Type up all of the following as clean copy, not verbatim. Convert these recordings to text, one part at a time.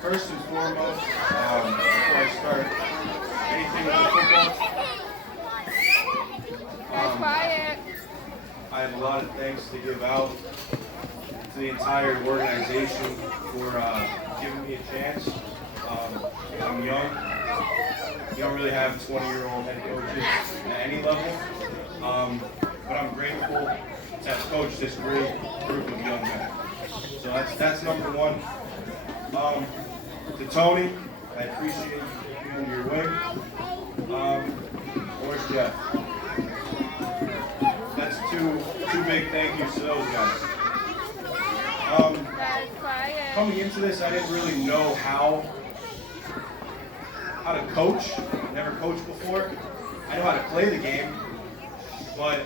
First and foremost, before I start anything with football, I have a lot of thanks to give out to the entire organization for giving me a chance. I'm young. You don't really have 20-year-old head coaches at any level, but I'm grateful to have coached this great group of young men. So that's number one. To Tony, I appreciate you taking under your wing. Where's Jeff? That's two big thank yous to those guys. Coming into this, I didn't really know how to coach. Never coached before. I know how to play the game, but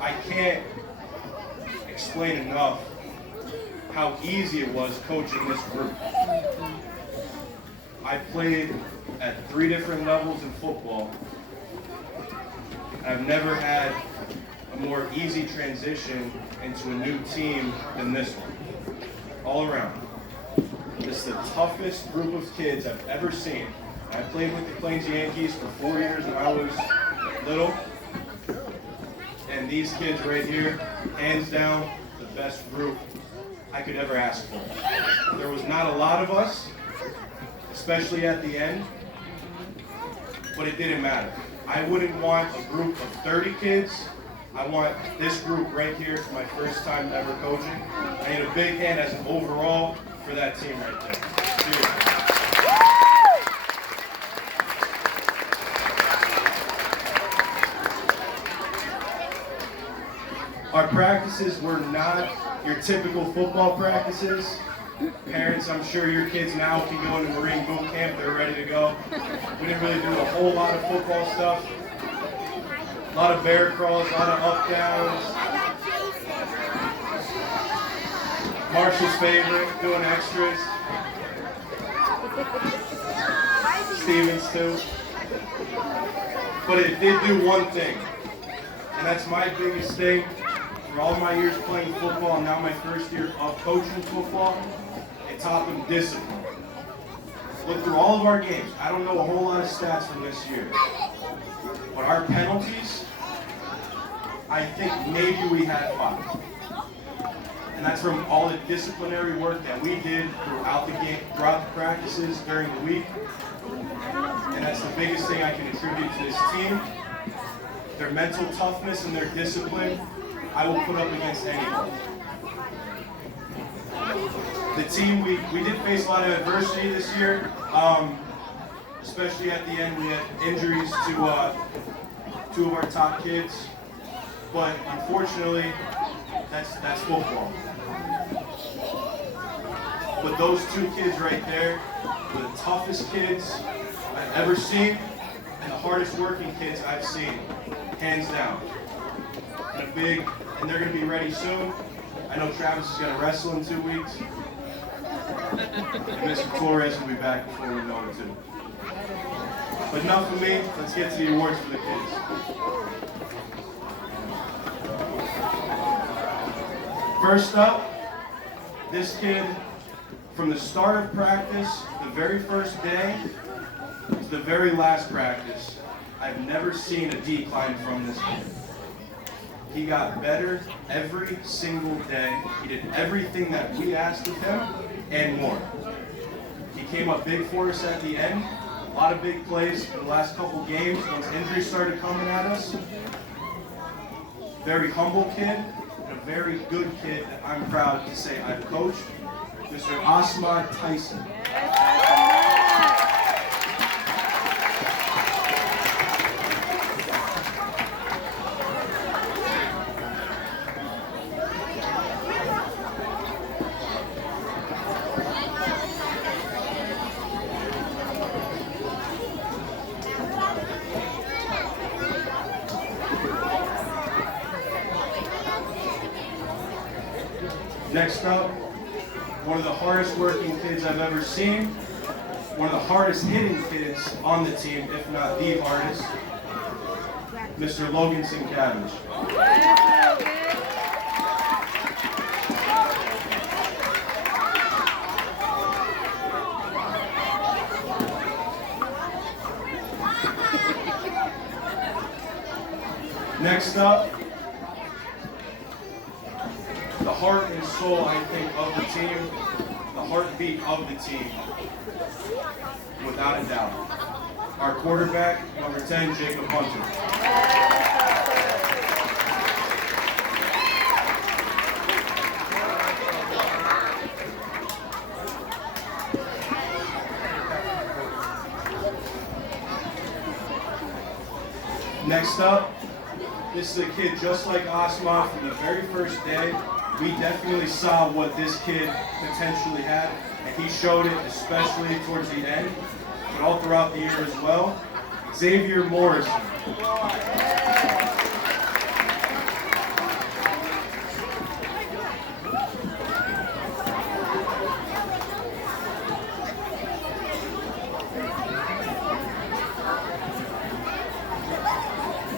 I can't explain enough how easy it was coaching this group. I played at 3 different levels in football. I've never had a more easy transition into a new team than this one. All around. This is the toughest group of kids I've ever seen. I played with the Plains Yankees for 4 years when I was little. And these kids right here, hands down, the best group I could ever ask for. There was not a lot of us, especially at the end, but it didn't matter. I wouldn't want a group of 30 kids. I want this group right here for my first time ever coaching. I need a big hand as an overall for that team right there. Cheers. Our practices were not your typical football practices. Parents, I'm sure your kids now can go into Marine boot camp, they're ready to go. We didn't really do a whole lot of football stuff. A lot of bear crawls, a lot of up downs. Marshall's favorite, doing extras. Stevens too. But it did do one thing, and that's my biggest thing. For all my years playing football and now my first year of coaching football, it taught them discipline. Look through all of our games. I don't know a whole lot of stats from this year, but our penalties, I think maybe we had 5. And that's from all the disciplinary work that we did throughout the game, throughout the practices during the week. And that's the biggest thing I can attribute to this team. Their mental toughness and their discipline, I will put up against anyone. The team, we did face a lot of adversity this year, especially at the end. We had injuries to 2 of our top kids, but unfortunately, that's football. But those 2 kids right there were the toughest kids I've ever seen and the hardest working kids I've seen, hands down. And they're going to be ready soon. I know Travis is going to wrestle in 2 weeks. And Mr. Torres will be back before we know it too. But enough of me. Let's get to the awards for the kids. First up, this kid, from the start of practice, the very first day, to the very last practice, I've never seen a decline from this kid. He got better every single day. He did everything that we asked of him and more. He came up big for us at the end. A lot of big plays in the last couple games once injuries started coming at us. Very humble kid and a very good kid that I'm proud to say I've coached. Mr. Asma Tyson. Next up, one of the hardest working kids I've ever seen, one of the hardest hitting kids on the team, if not the hardest, Mr. Logan Sincavage. Next up, the heart and soul, I think, of the team, the heartbeat of the team, without a doubt. Our quarterback, number 10, Jacob Hunter. Next up, this is a kid just like Osma from the very first day. We definitely saw what this kid potentially had, and he showed it especially towards the end, but all throughout the year as well. Xavier Morrison.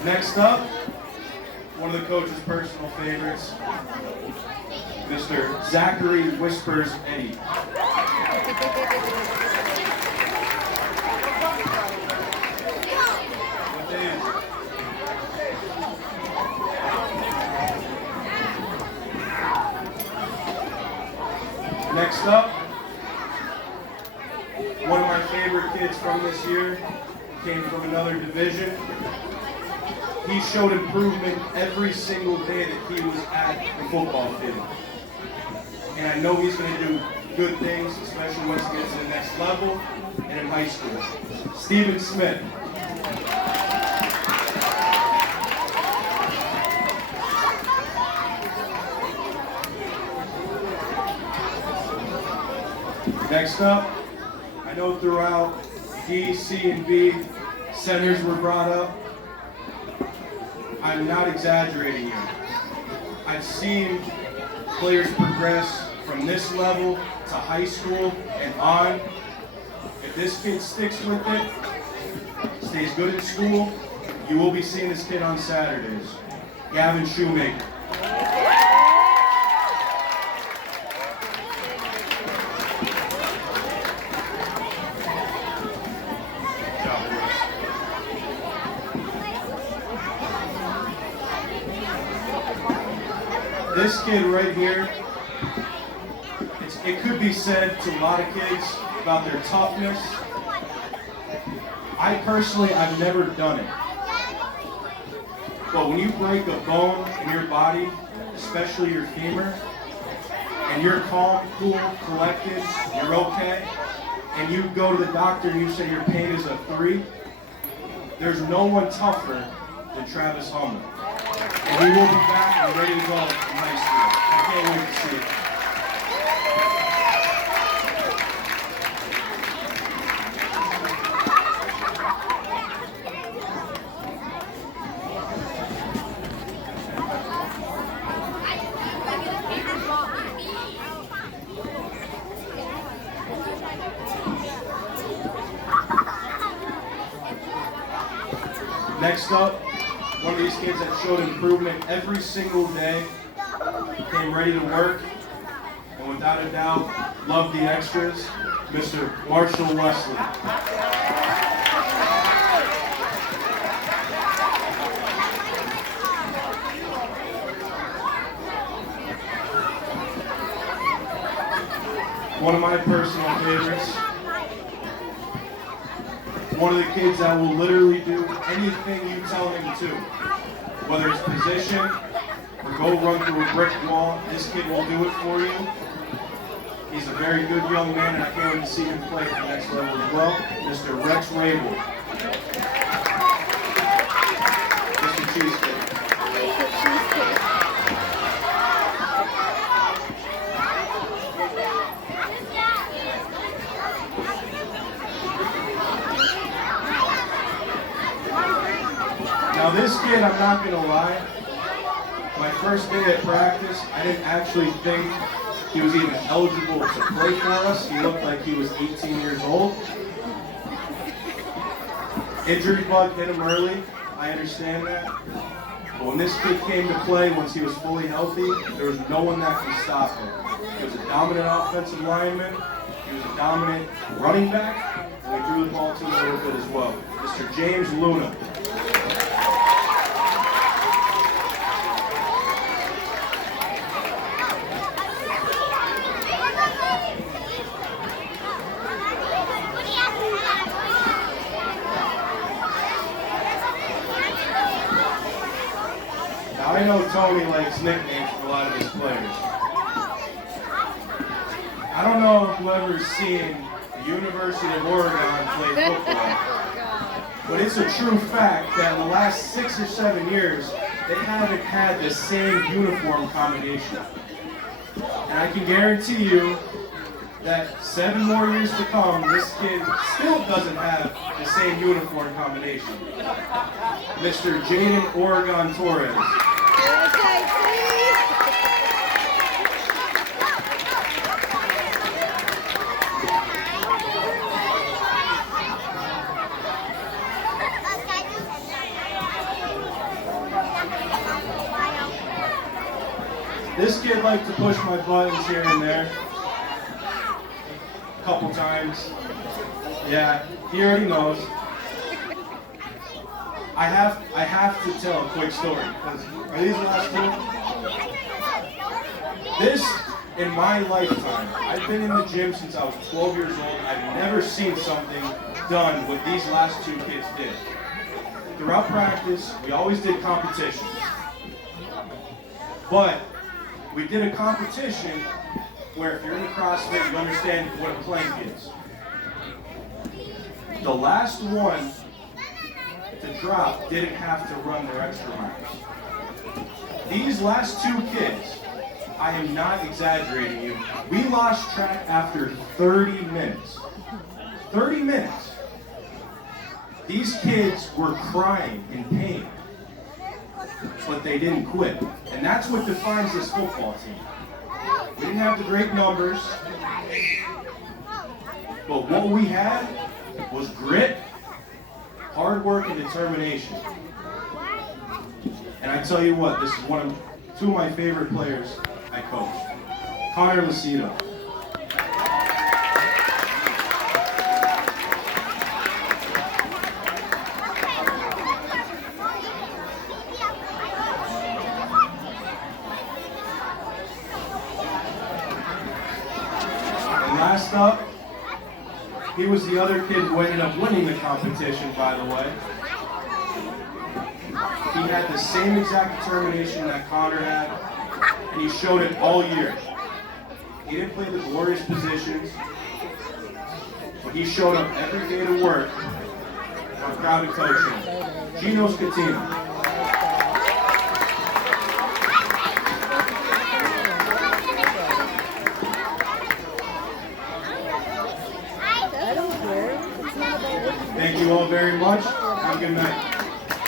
Next up, one of the coach's personal favorites, Mr. Zachary Whispers Eddie. Next up, one of my favorite kids from this year, came from another division. He showed improvement every single day that he was at the football field. And I know he's going to do good things, especially once he gets to the next level and in high school. Stephen Smith. Next up, I know throughout D, C, and B, centers were brought up. I'm not exaggerating you. I've seen players progress from this level to high school and on. If this kid sticks with it, stays good in school, you will be seeing this kid on Saturdays. Gavin Shoemaker. This kid right here, it could be said to a lot of kids about their toughness. I've never done it. But when you break a bone in your body, especially your femur, and you're calm, cool, collected, you're okay, and you go to the doctor and you say your pain is a 3, there's no one tougher than Travis Hummer. And he will be back and ready to go in high school. I can't wait to see it. Next up, one of these kids that showed improvement every single day, came ready to work, and without a doubt, loved the extras, Mr. Marshall Wesley. One of my personal favorites. One of the kids that will literally do anything you tell him to. Whether it's position or go run through a brick wall, this kid will do it for you. He's a very good young man, and I can't wait to see him play at the next level as well. Mr. Rex Rabel. Mr. Cheesecake. Now this kid, I'm not going to lie, my first day at practice, I didn't actually think he was even eligible to play for us. He looked like he was 18 years old. Injury bug hit him early, I understand that. But when this kid came to play, once he was fully healthy, there was no one that could stop him. He was a dominant offensive lineman, he was a dominant running back, and we threw the ball to him a little bit as well. Mr. James Luna. Tony likes nicknames for a lot of his players. I don't know if whoever's seen the University of Oregon play football, but it's a true fact that in the last 6 or 7 years, they haven't had the same uniform combination. And I can guarantee you that 7 more years to come, this kid still doesn't have the same uniform combination. Mr. Jaden Oregon Torres. This kid liked to push my buttons here and there. A couple times. Yeah, he already knows. I have to tell a quick story, because are these the last two? This, in my lifetime, I've been in the gym since I was 12 years old. I've never seen something done what these last 2 kids did. Throughout practice, we always did competitions. But we did a competition where if you're in the CrossFit, you understand what a plank is. The last one to drop didn't have to run their extra miles. These last 2 kids, I am not exaggerating you, we lost track after 30 minutes. 30 minutes. These kids were crying in pain, but they didn't quit. And that's what defines this football team. We didn't have the great numbers, but what we had was grit, hard work, and determination. And I tell you what, this is 2 of my favorite players I coached. Connor Lucido. Last up, he was the other kid who ended up winning the competition, by the way. He had the same exact determination that Connor had, and he showed it all year. He didn't play the glorious positions, but he showed up every day to work. I'm proud to coach him. Gino Scatino. Thank you all very much. Have a good night.